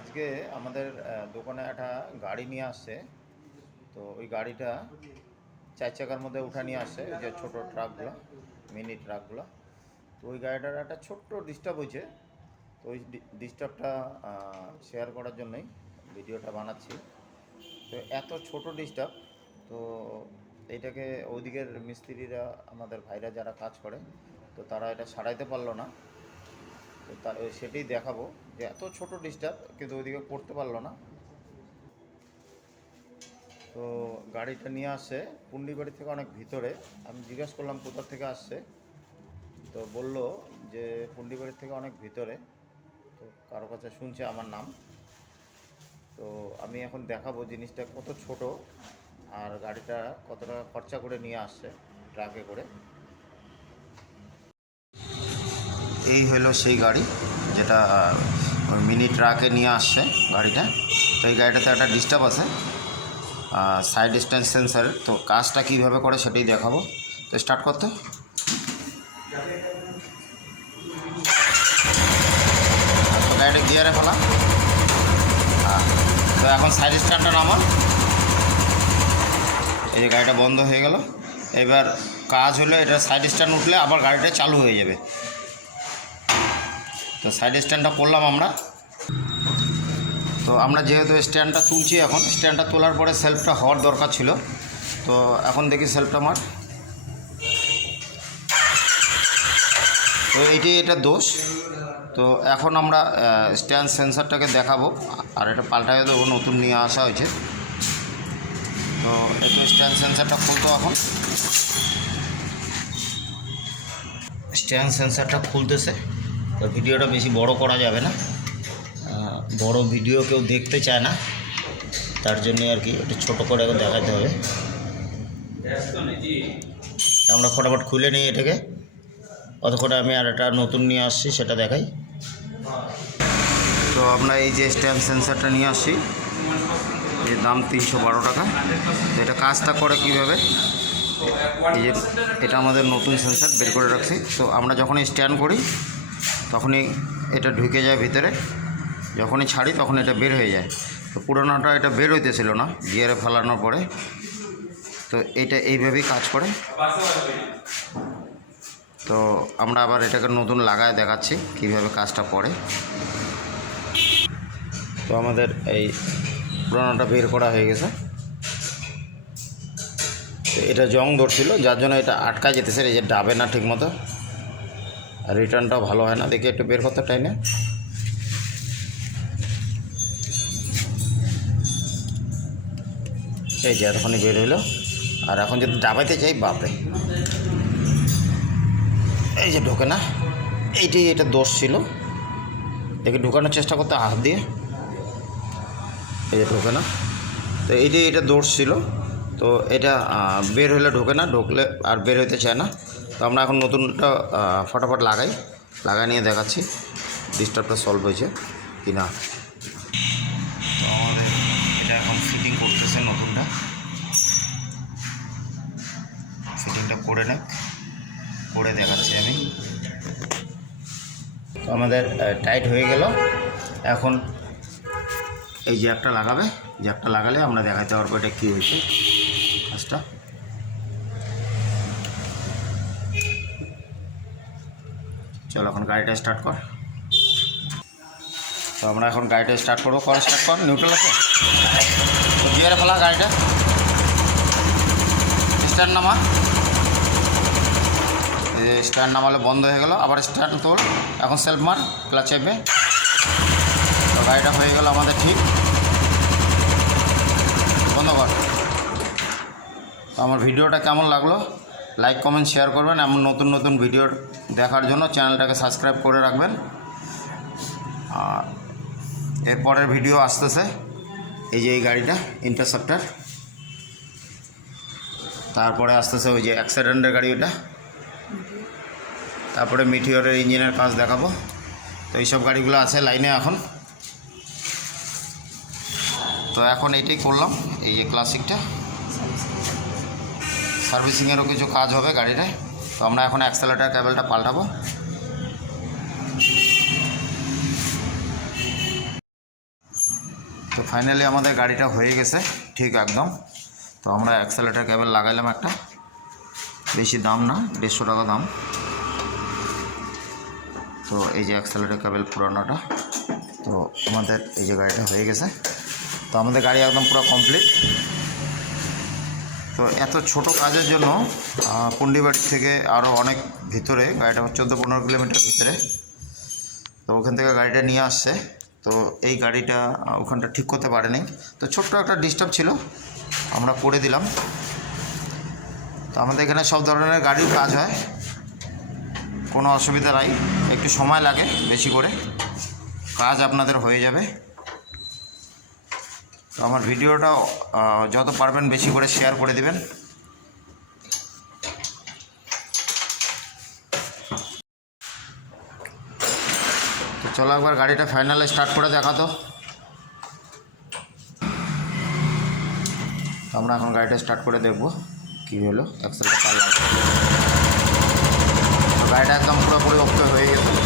আজকে আমাদের দোকানে একটা গাড়ি নিয়ে আসছে। তো ওই গাড়িটা 4 চাকার মধ্যে উঠা নিয়ে আসছে, যে ছোট ট্রাকগুলো, মিনি ট্রাকগুলো। তো ওই গাড়িটার একটা ছোট্ট ডিস্টার্ব হয়েছে। তো ওই ডিস্টার্বটা শেয়ার করার জন্যই ভিডিওটা বানাচ্ছি। তো এত ছোট ডিস্টার্ব, তো এইটাকে ওইদিকের মিস্ত্রিরা, আমাদের ভাইরা যারা কাজ করে, তো তারা এটা সারাইতে পারলো না। তো সেটাই দেখাবো যে এত ছোট ডিস্টার্ব কিন্তু ওইদিকে করতে পারলো না। তো গাড়িটা নিয়ে আসছে পুন্ডিবাড়ি থেকে অনেক ভিতরে। আমি জিজ্ঞাসা করলাম কোথা থেকে আসছে, তো বলল যে পুন্ডিবাড়ি থেকে অনেক ভিতরে। তো কারো কাছে শুনছে আমার নাম। তো আমি এখন দেখাবো জিনিসটা কত ছোট, আর গাড়িটা কত টাকা খরচা করে নিয়ে আসছে ট্রাকে করে। এই হলো সেই গাড়ি যেটা মিনি ট্রাকে নিয়ে আসছে গাড়িটা। তো এই গাড়িটাতে একটা ডিস্টার্ব আছে, সাইড স্ট্যান্ড সেন্সার। তো কাজটা কীভাবে করে সেটাই দেখাবো। তো স্টার্ট করতে তো গাড়িটা গিয়ারে ফেলা। তো এখন সাইড স্ট্যান্ডটা নামা। এই যে গাড়িটা বন্ধ হয়ে গেল। এবার কাজ হলো এটা সাইড স্ট্যান্ড উঠলে আবার গাড়িটা চালু হয়ে যাবে। তো সাইড স্ট্যান্ডটা করলাম আমরা। তো আমরা যেহেতু স্ট্যান্ডটা তুলছি, এখন স্ট্যান্ডটা তোলার পরে সেলফটা হওয়ার দরকার ছিল। তো এখন দেখি সেলফটা আমার। তো এটা দোষ। তো এখন আমরা স্ট্যান্ড সেন্সারটাকে দেখাবো, আর এটা পাল্টায় দেবো, নতুন নিয়ে আসা হয়েছে। তো একটু স্ট্যান্ড সেন্সারটা খুলতো। এখন স্ট্যান্ড সেন্সারটা খুলতেছে। তো ভিডিওটা বেশি বড় করা যাবে না, বড় ভিডিও কেউ দেখতে চায় না, তার জন্যে আর কি একটু ছোটো করে দেখাতে হবে। আমরা ফটাফট খুলে নিই এটাকে, অতক্ষণে আমি আর একটা নতুন নিয়ে আসছি সেটা দেখাই। তো আমরা এই যে স্ট্যান্ড সেন্সারটা নিয়ে আসছি, এর দাম 312 টাকা। তো এটা কাজটা করে কীভাবে, এই যে এটা আমাদের নতুন সেন্সার বের করে রাখছি। তো আমরা যখনই স্ট্যান্ড করি তখনই এটা ঢুকে যায় ভিতরে, যখনই ছাড়ি তখন এটা বের হয়ে যায়। তো পুরোনোটা এটা বের হইতেছিল না গিয়ারে ফেলানোর পরে। তো এটা এইভাবেই কাজ করে। তো আমরা আবার এটাকে নতুন লাগায় দেখাচ্ছি কীভাবে কাজটা করে। তো আমাদের এই পুরোনোটা বের করা হয়ে গেছে। তো এটা জং ধরছিল, যার জন্য এটা আটকা যেতেছে, এই যে ডাবে না ঠিক মতো, আর রিটার্নটাও ভালো হয় না। দেখি একটু বের করতে টাইমে। এই যে এতক্ষণই বের হইলো। আর এখন যদি ডাবাইতে চাই, বাপরে, এই যে ঢোকে না। এটা দোষ ছিল। দেখি ঢোকানোর চেষ্টা করতে হাত দিয়ে, এই যে ঢোকে না। তো এটা দোষ ছিল। তো এটা বের হলে ঢোকে না, ঢুকলে আর বের হইতে চায় না। তো আমরা এখন নতুনটা ফটাফট লাগাই নিয়ে দেখাচ্ছি ডিস্টার্বটা সলভ হয়েছে কি না। তো আমাদের এটা এখন ফিটিং করতেছে, নতুনটা ফিটিংটা করে দেখাচ্ছি আমি। তো আমাদের টাইট হয়ে গেল। এখন এই জ্যাকটা লাগাবে, জ্যাকটা লাগালে আমরা দেখাতে পারবো এটা কী হয়েছে কাজটা। চলো এখন গাড়িটা স্টার্ট কর। তো আমরা এখন গাড়িটা স্টার্ট করবো। স্টার্ট কর, নিউট্রাল আছে তো গিয়ারে ফেলা, গাড়িটা স্ট্যান্ড নামা। স্ট্যান্ড নামালে বন্ধ হয়ে গেল, আবার স্ট্যান্ড তোল। এখন সেলফ মার, ক্লাচ চেপে। তো গাড়িটা হয়ে গেল আমাদের ঠিক। বন্ধ কর। তো আমার ভিডিওটা কেমন লাগলো, লাইক কমেন্ট শেয়ার করবেন। এমন নতুন নতুন ভিডিও দেখার জন্য চ্যানেলটাকে সাবস্ক্রাইব করে রাখবেন। আর এরপরের ভিডিও আসতেছে, এই যে এই গাড়িটা ইন্টারসেপ্টর, তারপরে আসতেছে ওই যে অ্যাক্সিডেন্টের গাড়ি ওটা, তারপরে মিটিওরের ইঞ্জিনের কাজ দেখাবো। তো এইসব গাড়িগুলো আছে লাইনে এখন। তো এখন এইটাই করলাম, এই যে ক্লাসিকটা সার্ভিসিংয়েরও কিছু কাজ হবে গাড়িটায়। তো আমরা এখন অ্যাক্সেলেটার কেবলটা পাল্টাবো। তো ফাইনালি আমাদের গাড়িটা হয়ে গেছে ঠিক একদম। তো আমরা অ্যাক্সেলেটার কেবল লাগাইলাম একটা, বেশি দাম না, 150 টাকা দাম। তো এই যে অ্যাক্সেলেটার কেবল পুরানোটা। তো আমাদের এই যে গাড়িটা হয়ে গেছে। তো আমাদের গাড়ি একদম পুরো কমপ্লিট। তো এত ছোট কাজের জন্য পুন্ডিবাড়ি থেকে আরও অনেক ভিতরে, গাড়িটা 14-15 কিলোমিটার ভিতরে, তো ওখান থেকে গাড়িটা নিয়ে আসছে। তো এই গাড়িটা ওখানটা ঠিক করতে পারেনি, তো ছোট্ট একটা ডিস্টার্ব ছিল, আমরা করে দিলাম। তো আমাদের এখানে সব ধরনের গাড়ির কাজ হয়, কোনো অসুবিধা নাই, একটু সময় লাগে বেশি করে, কাজ আপনাদের হয়ে যাবে। তো আমার ভিডিওটা যত পারবেন বেশি করে শেয়ার করে দিবেন। তো চলো একবার গাড়িটা ফাইনালে স্টার্ট করে দেখাতো। আমরা এখন গাড়িটা স্টার্ট করে দেখব কী হলো, অ্যাক্সেলটা পারলাম। তো গাড়িটা একদম পুরোপুরি ওকে হয়ে গেছে।